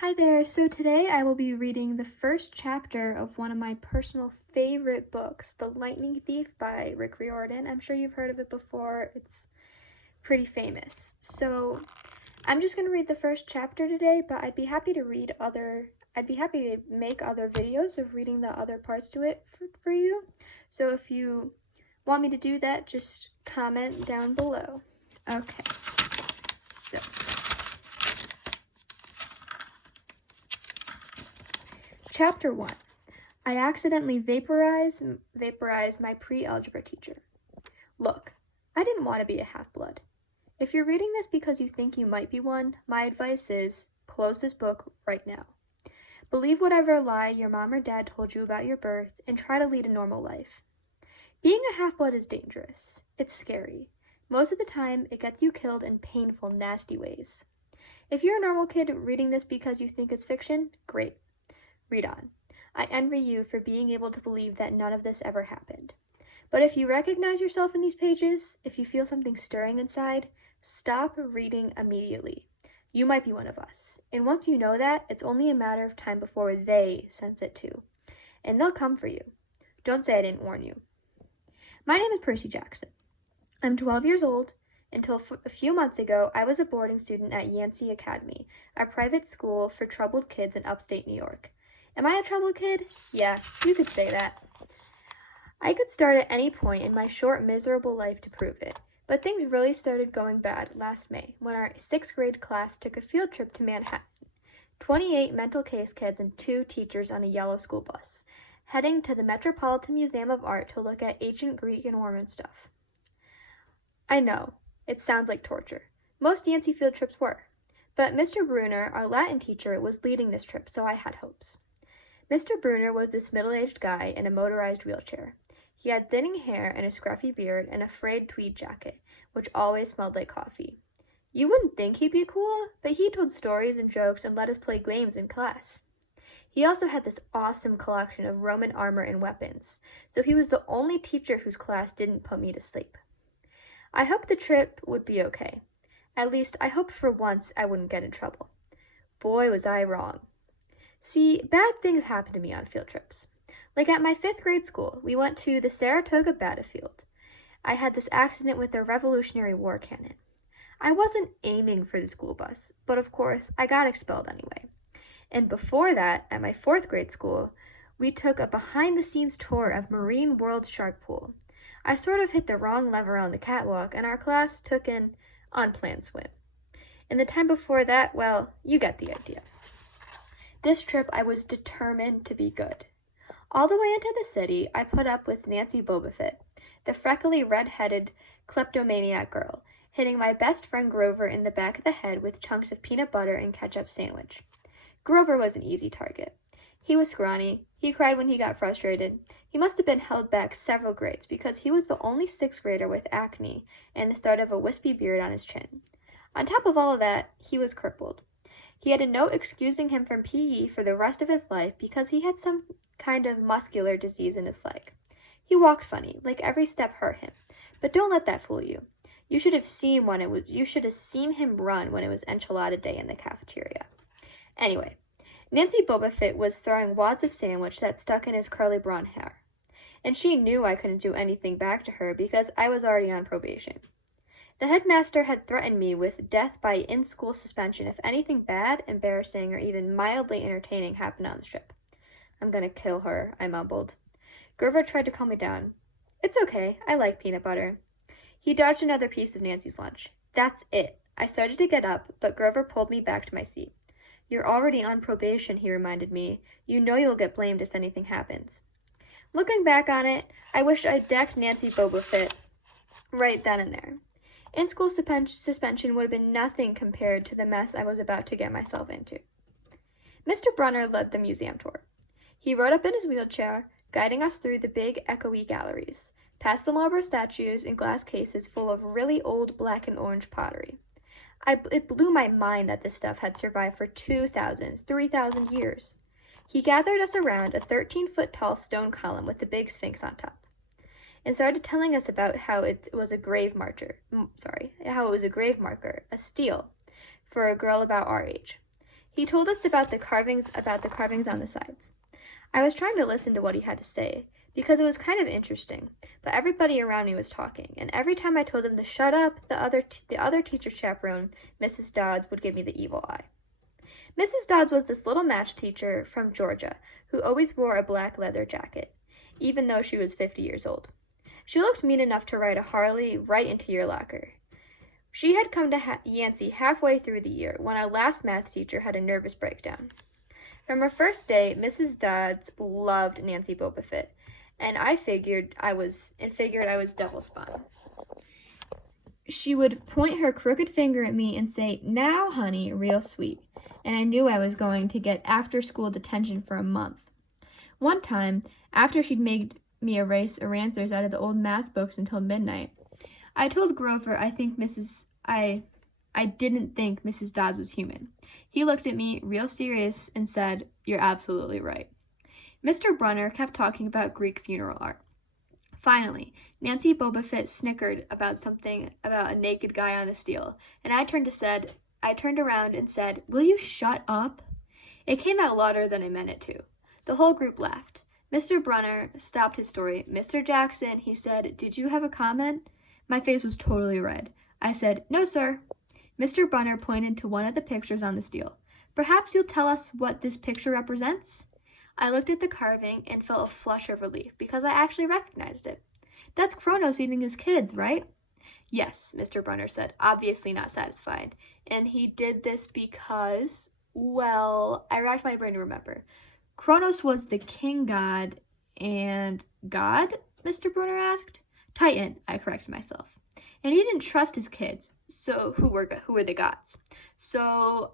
Hi there, so today I will be reading the first chapter of one of my personal favorite books, The Lightning Thief by Rick Riordan. I'm sure you've heard of it before, it's pretty famous. So I'm just going to read the first chapter today, but I'd be happy to make other videos of reading the other parts to it for you. So if you want me to do that, just comment down below. Okay, so Chapter 1. I accidentally vaporize my pre-algebra teacher. Look, I didn't want to be a half-blood. If you're reading this because you think you might be one, my advice is, close this book right now. Believe whatever lie your mom or dad told you about your birth and try to lead a normal life. Being a half-blood is dangerous. It's scary. Most of the time, it gets you killed in painful, nasty ways. If you're a normal kid reading this because you think it's fiction, great. Read on. I envy you for being able to believe that none of this ever happened. But if you recognize yourself in these pages, if you feel something stirring inside, stop reading immediately. You might be one of us. And once you know that, it's only a matter of time before they sense it too. And they'll come for you. Don't say I didn't warn you. My name is Percy Jackson. I'm 12 years old. Until a few months ago, I was a boarding student at Yancey Academy, a private school for troubled kids in upstate New York. Am I a troubled kid? Yeah, you could say that. I could start at any point in my short, miserable life to prove it. But things really started going bad last May when our 6th grade class took a field trip to Manhattan. 28 mental case kids and 2 teachers on a yellow school bus, heading to the Metropolitan Museum of Art to look at ancient Greek and Roman stuff. I know, it sounds like torture. Most Yancey field trips were. But Mr. Bruner, our Latin teacher, was leading this trip, so I had hopes. Mr. Bruner was this middle-aged guy in a motorized wheelchair. He had thinning hair and a scruffy beard and a frayed tweed jacket, which always smelled like coffee. You wouldn't think he'd be cool, but he told stories and jokes and let us play games in class. He also had this awesome collection of Roman armor and weapons, so he was the only teacher whose class didn't put me to sleep. I hoped the trip would be okay. At least, I hoped for once I wouldn't get in trouble. Boy, was I wrong. See, bad things happen to me on field trips. Like at my 5th grade school, we went to the Saratoga battlefield. I had this accident with a Revolutionary War cannon. I wasn't aiming for the school bus, but of course, I got expelled anyway. And before that, at my 4th grade school, we took a behind-the-scenes tour of Marine World Shark Pool. I sort of hit the wrong lever on the catwalk, and our class took an unplanned swim. And the time before that, well, you get the idea. This trip, I was determined to be good. All the way into the city, I put up with Nancy Bobofit, the freckly, red-headed kleptomaniac girl, hitting my best friend Grover in the back of the head with chunks of peanut butter and ketchup sandwich. Grover was an easy target. He was scrawny. He cried when he got frustrated. He must have been held back several grades because he was the only 6th grader with acne and the start of a wispy beard on his chin. On top of all of that, he was crippled. He had a note excusing him from PE for the rest of his life because he had some kind of muscular disease in his leg. He walked funny, like every step hurt him. But don't let that fool you. You should have seen him run when it was enchilada day in the cafeteria. Anyway, Nancy Bobofit was throwing wads of sandwich that stuck in his curly blonde hair. And she knew I couldn't do anything back to her because I was already on probation. The headmaster had threatened me with death by in-school suspension if anything bad, embarrassing, or even mildly entertaining happened on the trip. I'm gonna kill her, I mumbled. Grover tried to calm me down. It's okay, I like peanut butter. He dodged another piece of Nancy's lunch. That's it. I started to get up, but Grover pulled me back to my seat. You're already on probation, he reminded me. You know you'll get blamed if anything happens. Looking back on it, I wish I'd decked Nancy Bobofit right then and there. In-school suspension would have been nothing compared to the mess I was about to get myself into. Mr. Brunner led the museum tour. He rode up in his wheelchair, guiding us through the big, echoey galleries, past the marble statues and glass cases full of really old black and orange pottery. It blew my mind that this stuff had survived for 2,000, 3,000 years. He gathered us around a 13-foot-tall stone column with the big sphinx on top, and started telling us about how it was a grave marker, a steal, for a girl about our age. He told us about the carvings on the sides. I was trying to listen to what he had to say, because it was kind of interesting, but everybody around me was talking, and every time I told them to shut up, the other teacher chaperone, Mrs. Dodds, would give me the evil eye. Mrs. Dodds was this little match teacher from Georgia who always wore a black leather jacket, even though she was 50 years old. She looked mean enough to ride a Harley right into your locker. She had come to Yancey halfway through the year when our last math teacher had a nervous breakdown. From her first day, Mrs. Dodds loved Nancy Bobofit, and I figured I was devil spawn. She would point her crooked finger at me and say, "Now, honey," real sweet, and I knew I was going to get after-school detention for a month. One time, after she'd made me erase her answers out of the old math books until midnight, I told Grover I didn't think Mrs. Dodds was human. He looked at me real serious and said, "You're absolutely right." Mr. Brunner kept talking about Greek funeral art. Finally, Nancy Bobofit snickered about a naked guy on a steel, and I turned around and said, "Will you shut up?" It came out louder than I meant it to. The whole group laughed. Mr. Brunner stopped his story. "Mr. Jackson," he said, "did you have a comment?" My face was totally red. I said, "No, sir." Mr. Brunner pointed to one of the pictures on the steel. "Perhaps you'll tell us what this picture represents?" I looked at the carving and felt a flush of relief because I actually recognized it. "That's Kronos eating his kids, right?" "Yes," Mr. Brunner said, obviously not satisfied. "And he did this because, well," I racked my brain to remember. "Kronos was the king god, and God?" Mr. Brunner asked. "Titan," I corrected myself. "And he didn't trust his kids, so who were the gods? So,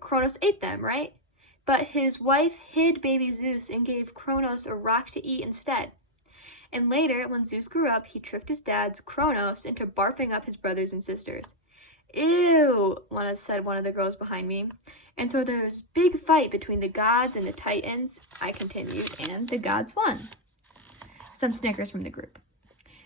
Kronos ate them, right? But his wife hid baby Zeus and gave Kronos a rock to eat instead. And later, when Zeus grew up, he tricked his dad, Kronos, into barfing up his brothers and sisters." "Ew," said one of the girls behind me. "And so there was a big fight between the gods and the Titans," I continued, "and the gods won." Some snickers from the group.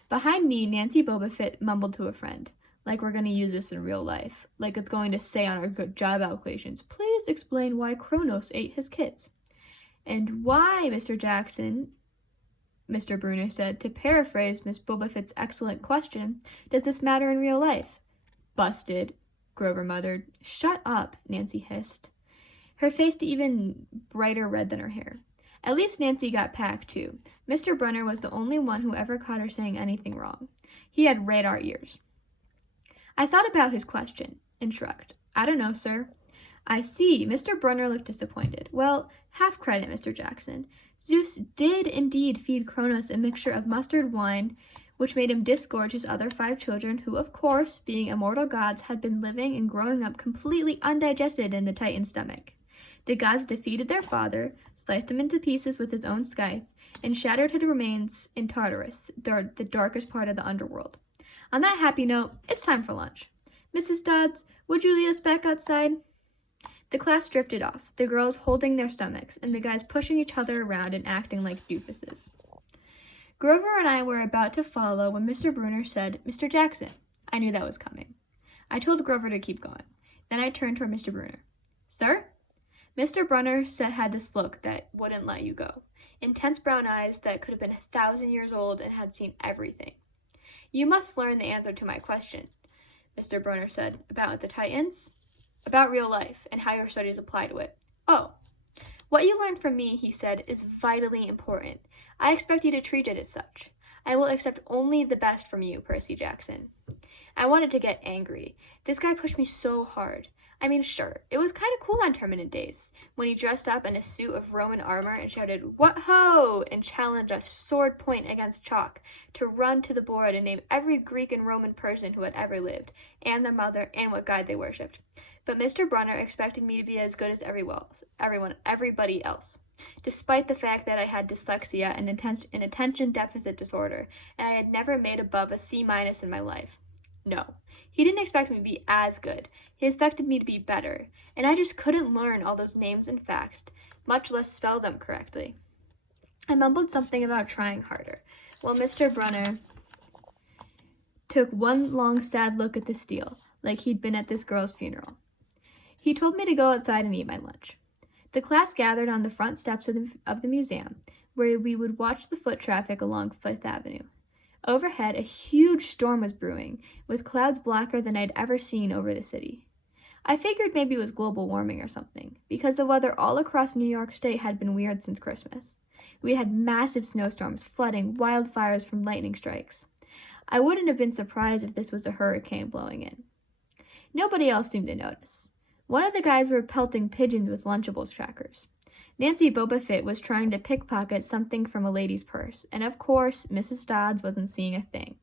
Behind me, Nancy Bobofit mumbled to a friend, like we're going to use this in real life, like it's going to say on our good job applications, "Please explain why Kronos ate his kids." "And why, Mr. Jackson," Mr. Brunner said, "to paraphrase Miss Bobofit's excellent question, does this matter in real life?" "Busted," Grover muttered. "Shut up," Nancy hissed. Her face even brighter red than her hair. At least Nancy got packed, too. Mr. Brunner was the only one who ever caught her saying anything wrong. He had radar ears. I thought about his question and shrugged. "I don't know, sir." "I see." Mr. Brunner looked disappointed. "Well, half credit, Mr. Jackson. Zeus did indeed feed Kronos a mixture of mustard wine, which made him disgorge his other 5 children who, of course, being immortal gods, had been living and growing up completely undigested in the Titan's stomach. The gods defeated their father, sliced him into pieces with his own scythe, and shattered his remains in Tartarus, the darkest part of the underworld. On that happy note, it's time for lunch. Mrs. Dodds, would you lead us back outside?" The class drifted off, the girls holding their stomachs, and the guys pushing each other around and acting like doofuses. Grover and I were about to follow when Mr. Brunner said, "Mr. Jackson." I knew that was coming. I told Grover to keep going. Then I turned toward Mr. Brunner. "Sir?" Mr. Brunner had this look that wouldn't let you go. Intense brown eyes that could have been 1,000 years old and had seen everything. "You must learn the answer to my question," Mr. Brunner said. "About the Titans?" "About real life, and how your studies apply to it." "Oh. What you learned from me," he said, "is vitally important. I expect you to treat it as such. I will accept only the best from you, Percy Jackson." I wanted to get angry. This guy pushed me so hard. I mean, sure, it was kind of cool on tournament days, when he dressed up in a suit of Roman armor and shouted, "What ho!" and challenged us sword point against chalk to run to the board and name every Greek and Roman person who had ever lived, and their mother, and what god they worshipped. But Mr. Brunner expected me to be as good as everybody else, despite the fact that I had dyslexia and an attention deficit disorder, and I had never made above a C- in my life. No, he didn't expect me to be as good. He expected me to be better, and I just couldn't learn all those names and facts, much less spell them correctly. I mumbled something about trying harder, while Mr. Brunner took one long sad look at the steel, like he'd been at this girl's funeral. He told me to go outside and eat my lunch. The class gathered on the front steps of the museum, where we would watch the foot traffic along Fifth Avenue. Overhead, a huge storm was brewing, with clouds blacker than I'd ever seen over the city. I figured maybe it was global warming or something, because the weather all across New York State had been weird since Christmas. We'd had massive snowstorms, flooding, wildfires from lightning strikes. I wouldn't have been surprised if this was a hurricane blowing in. Nobody else seemed to notice. One of the guys were pelting pigeons with Lunchables crackers. Nancy Boba Fett was trying to pickpocket something from a lady's purse, and of course, Mrs. Dodds wasn't seeing a thing.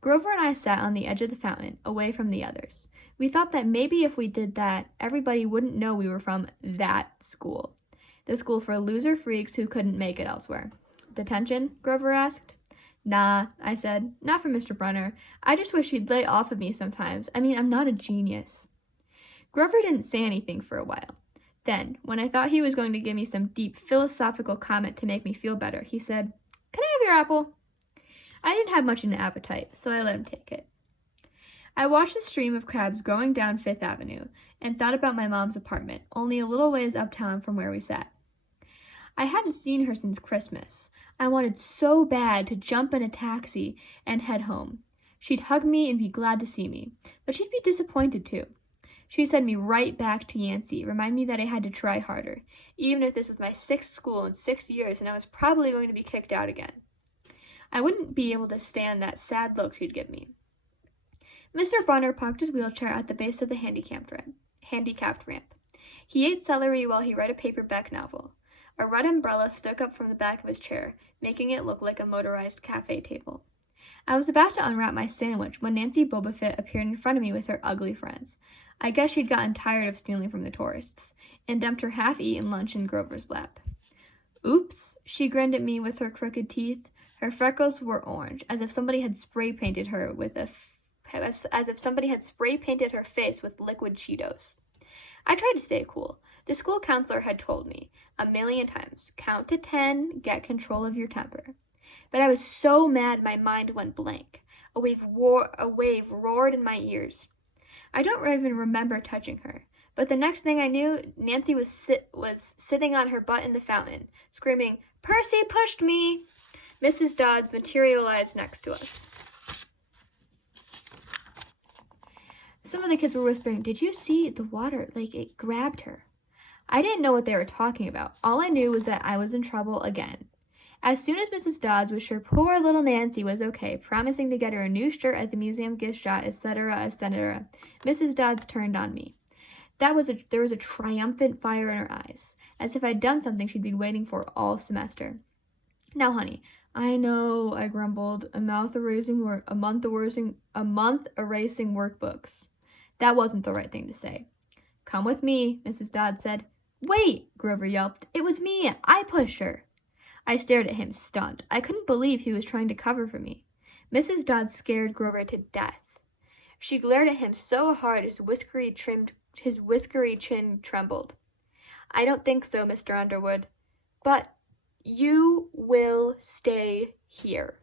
Grover and I sat on the edge of the fountain, away from the others. We thought that maybe if we did that, everybody wouldn't know we were from that school. The school for loser freaks who couldn't make it elsewhere. Detention? Grover asked. Nah, I said. Not for Mr. Brunner. I just wish he'd lay off of me sometimes. I mean, I'm not a genius. Grover didn't say anything for a while. Then, when I thought he was going to give me some deep philosophical comment to make me feel better, he said, "Can I have your apple?" I didn't have much of an appetite, so I let him take it. I watched the stream of cabs going down Fifth Avenue and thought about my mom's apartment, only a little ways uptown from where we sat. I hadn't seen her since Christmas. I wanted so bad to jump in a taxi and head home. She'd hug me and be glad to see me, but she'd be disappointed too. She'd send me right back to Yancey, remind me that I had to try harder, even if this was my 6th school in 6 years and I was probably going to be kicked out again. I wouldn't be able to stand that sad look she'd give me. Mr. Brunner parked his wheelchair at the base of the handicapped ramp. He ate celery while he read a paperback novel. A red umbrella stuck up from the back of his chair, making it look like a motorized cafe table. I was about to unwrap my sandwich when Nancy Boba Fett appeared in front of me with her ugly friends. I guess she'd gotten tired of stealing from the tourists, and dumped her half-eaten lunch in Grover's lap. Oops, she grinned at me with her crooked teeth. Her freckles were orange, as if somebody had spray painted her face with liquid Cheetos. I tried to stay cool. The school counselor had told me 1,000,000 times, count to 10, get control of your temper. But I was so mad my mind went blank. A wave roared in my ears. I don't even remember touching her, but the next thing I knew, Nancy was sitting on her butt in the fountain, screaming, "Percy pushed me!" Mrs. Dodds materialized next to us. Some of the kids were whispering, "Did you see the water? Like, it grabbed her." I didn't know what they were talking about. All I knew was that I was in trouble again. As soon as Mrs. Dodds was sure poor little Nancy was okay, promising to get her a new shirt at the museum gift shop, etc., etc., Mrs. Dodds turned on me. There was a triumphant fire in her eyes, as if I'd done something she'd been waiting for all semester. "Now, honey, I know," I grumbled, a month erasing workbooks. That wasn't the right thing to say. "Come with me," Mrs. Dodds said. "Wait," Grover yelped. "It was me. I pushed her." I stared at him, stunned. I couldn't believe he was trying to cover for me. Mrs. Dodds scared Grover to death. She glared at him so hard his whiskery chin trembled. "I don't think so, Mr. Underwood. But you will stay here."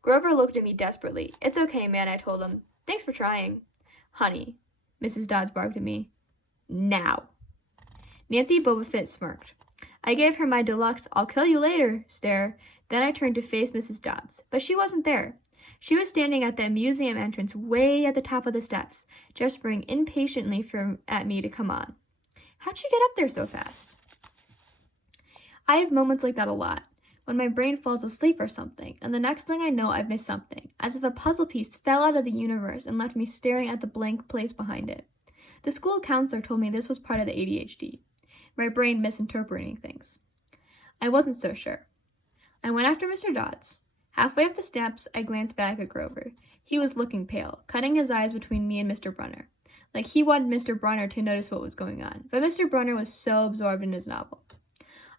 Grover looked at me desperately. "It's okay, man," I told him. "Thanks for trying." "Honey," Mrs. Dodds barked at me. "Now." Nancy Boba Fett smirked. I gave her my deluxe "I'll kill you later" stare. Then I turned to face Mrs. Dodds, but she wasn't there. She was standing at the museum entrance way at the top of the steps, gesturing impatiently at me to come on. How'd she get up there so fast? I have moments like that a lot, when my brain falls asleep or something, and the next thing I know I've missed something, as if a puzzle piece fell out of the universe and left me staring at the blank place behind it. The school counselor told me this was part of the ADHD. My brain misinterpreting things. I wasn't so sure. I went after Mr. Dodds. Halfway up the steps, I glanced back at Grover. He was looking pale, cutting his eyes between me and Mr. Brunner, like he wanted Mr. Brunner to notice what was going on, but Mr. Brunner was so absorbed in his novel.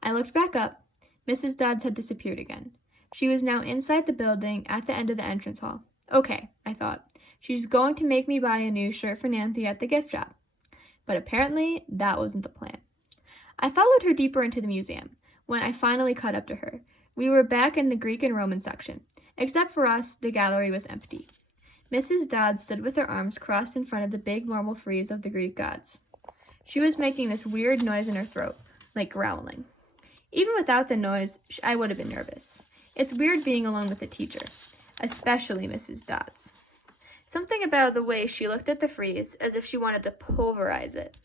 I looked back up. Mrs. Dodds had disappeared again. She was now inside the building at the end of the entrance hall. Okay, I thought. She's going to make me buy a new shirt for Nancy at the gift shop. But apparently, that wasn't the plan. I followed her deeper into the museum. When I finally caught up to her, we were back in the Greek and Roman section. Except for us, the gallery was empty. Mrs. Dodds stood with her arms crossed in front of the big marble frieze of the Greek gods. She was making this weird noise in her throat, like growling. Even without the noise, I would have been nervous. It's weird being alone with a teacher, especially Mrs. Dodds. Something about the way she looked at the frieze, as if she wanted to pulverize it.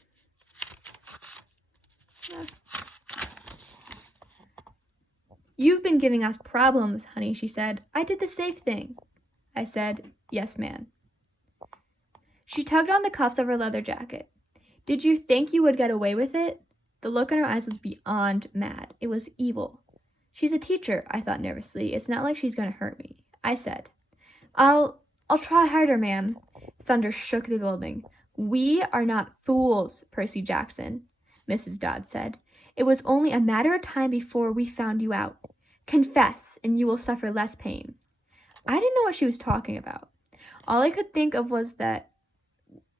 You've been giving us problems, honey, she said. I did the safe thing. I said, yes, ma'am. She tugged on the cuffs of her leather jacket. Did you think you would get away with it? The look in her eyes was beyond mad. It was evil. She's a teacher, I thought nervously. It's not like she's going to hurt me. I said, I'll try harder, ma'am. Thunder shook the building. We are not fools, Percy Jackson, Mrs. Dodd said. It was only a matter of time before we found you out. Confess, and you will suffer less pain. I didn't know what she was talking about. All I could think of was that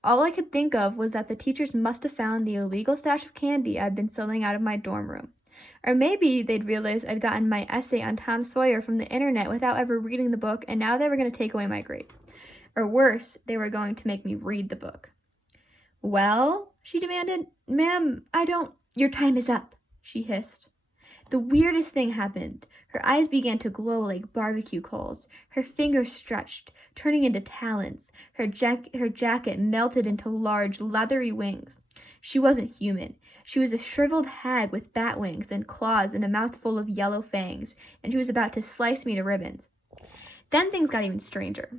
the teachers must have found the illegal stash of candy I'd been selling out of my dorm room. Or maybe they'd realized I'd gotten my essay on Tom Sawyer from the internet without ever reading the book, and now they were going to take away my grade. Or worse, they were going to make me read the book. Well, she demanded. Ma'am, Your time is up, she hissed. The weirdest thing happened. Her eyes began to glow like barbecue coals. Her fingers stretched, turning into talons. Her jacket melted into large, leathery wings. She wasn't human. She was a shriveled hag with bat wings and claws and a mouth full of yellow fangs, and she was about to slice me to ribbons. Then things got even stranger.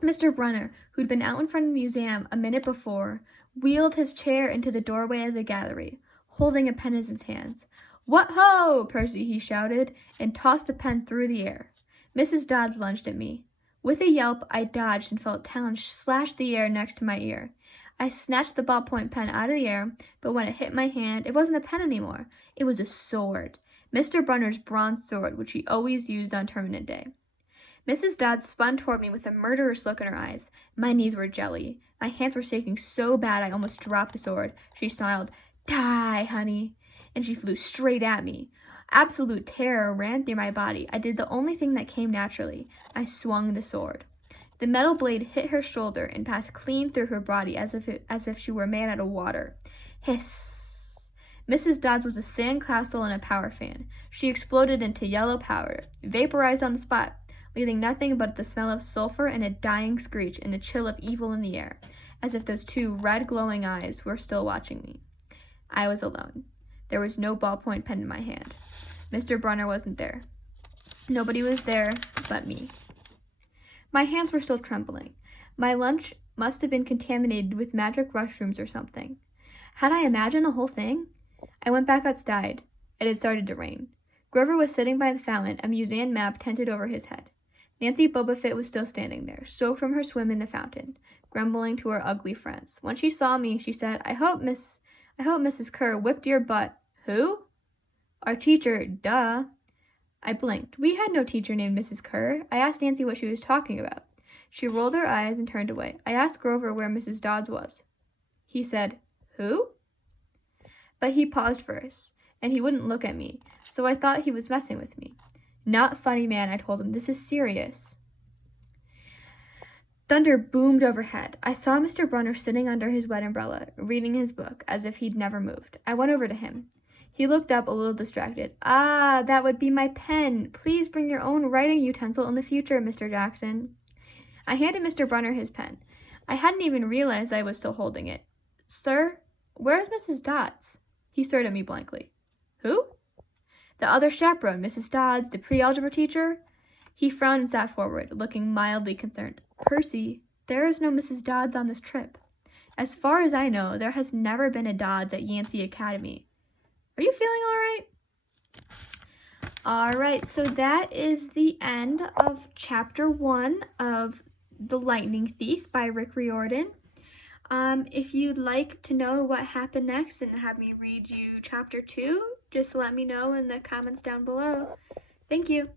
Mr. Brunner, who'd been out in front of the museum a minute before, wheeled his chair into the doorway of the gallery, holding a pen in his hands. What ho, Percy, he shouted, and tossed the pen through the air. Mrs. Dodds lunged at me. With a yelp, I dodged and felt talons slash the air next to my ear. I snatched the ballpoint pen out of the air, but when it hit my hand, it wasn't a pen anymore. It was a sword. Mr. Brunner's bronze sword, which he always used on tournament day. Mrs. Dodds spun toward me with a murderous look in her eyes. My knees were jelly. My hands were shaking so bad I almost dropped the sword. She snarled, Die, honey. And she flew straight at me. Absolute terror ran through my body. I did the only thing that came naturally. I swung the sword. The metal blade hit her shoulder and passed clean through her body as if she were made out of water. Hiss. Mrs. Dodds was a sandcastle and a power fan. She exploded into yellow powder, vaporized on the spot, leaving nothing but the smell of sulfur and a dying screech and a chill of evil in the air, as if those two red glowing eyes were still watching me. I was alone. There was no ballpoint pen in my hand. Mr. Brunner wasn't there. Nobody was there but me. My hands were still trembling. My lunch must have been contaminated with magic mushrooms or something. Had I imagined the whole thing? I went back outside. It had started to rain. Grover was sitting by the fountain, a museum map tented over his head. Nancy Bobofit was still standing there, soaked from her swim in the fountain, grumbling to her ugly friends. When she saw me, she said, I hope Mrs. Kerr whipped your butt. Who? Our teacher, duh. I blinked. We had no teacher named Mrs. Kerr. I asked Nancy what she was talking about. She rolled her eyes and turned away. I asked Grover where Mrs. Dodds was. He said, Who? But he paused first, and he wouldn't look at me, so I thought he was messing with me. Not funny, man, I told him. This is serious. Thunder boomed overhead. I saw Mr. Brunner sitting under his wet umbrella, reading his book, as if he'd never moved. I went over to him. He looked up a little distracted. Ah, that would be my pen. Please bring your own writing utensil in the future, Mr. Jackson. I handed Mr. Brunner his pen. I hadn't even realized I was still holding it. Sir, where's Mrs. Dodds? He stared at me blankly. Who? The other chaperone, Mrs. Dodds, the pre-algebra teacher. He frowned and sat forward, looking mildly concerned. Percy, there is no Mrs. Dodds on this trip. As far as I know, there has never been a Dodds at Yancey Academy. Are you feeling all right? All right, so that is the end of Chapter 1 of The Lightning Thief by Rick Riordan. If you'd like to know what happened next and have me read you Chapter 2, just let me know in the comments down below. Thank you.